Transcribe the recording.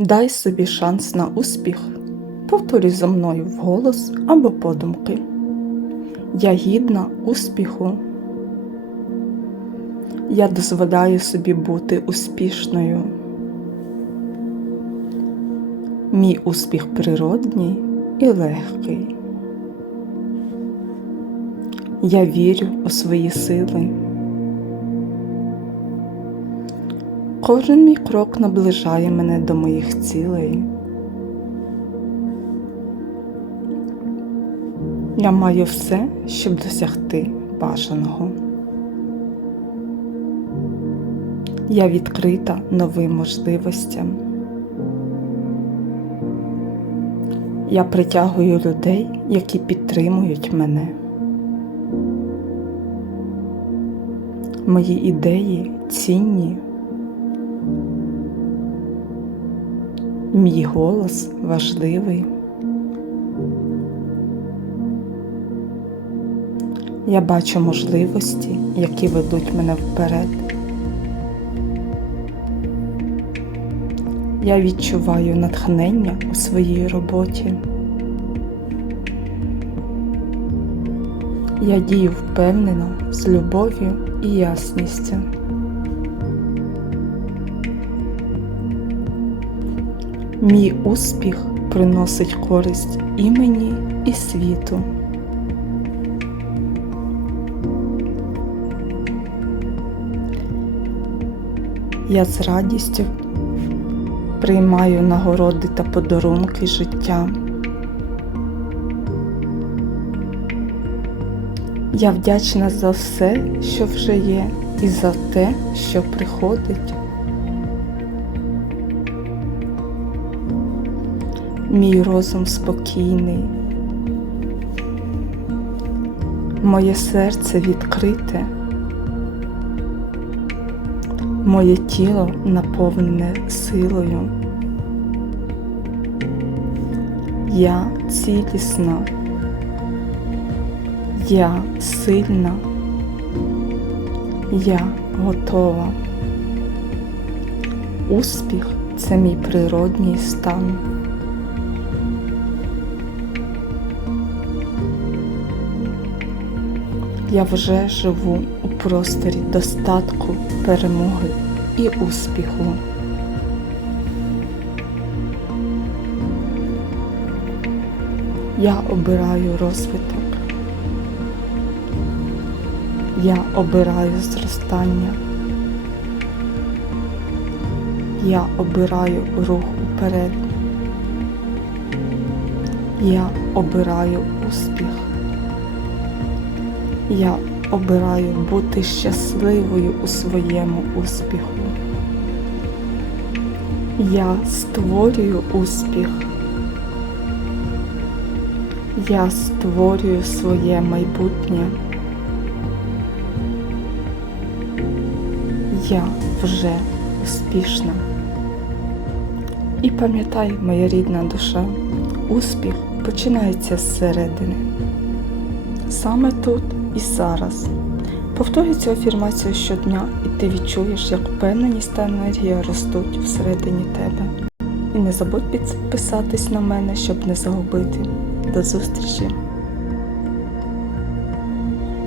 Дай собі шанс на успіх. Повторюй за мною вголос або подумки. Я гідна успіху. Я дозволяю собі бути успішною. Мій успіх природній і легкий. Я вірю у свої сили. Кожен мій крок наближає мене до моїх цілей. Я маю все, щоб досягти бажаного. Я відкрита новим можливостям. Я притягую людей, які підтримують мене. Мої ідеї цінні. Мій голос важливий. Я бачу можливості, які ведуть мене вперед. Я відчуваю натхнення у своїй роботі. Я дію впевнено з любов'ю і ясністю. Мій успіх приносить користь і мені, і світу. Я з радістю приймаю нагороди та подарунки життя. Я вдячна за все, що вже є, і за те, що приходить. Мій розум спокійний, моє серце відкрите, моє тіло наповнене силою. Я цілісна, я сильна, я готова. Успіх це мій природній стан. Я вже живу у просторі достатку, перемоги і успіху. Я обираю розвиток. Я обираю зростання. Я обираю рух уперед. Я обираю успіх. Я обираю бути щасливою у своєму успіху. Я створюю успіх. Я створюю своє майбутнє. Я вже успішна. І пам'ятай, моя рідна душа, успіх починається зсередини. Саме тут і зараз. Повторюй цю афірмацію щодня, і ти відчуєш, як впевненість та енергія ростуть всередині тебе. І не забудь підписатись на мене, щоб не загубити. До зустрічі!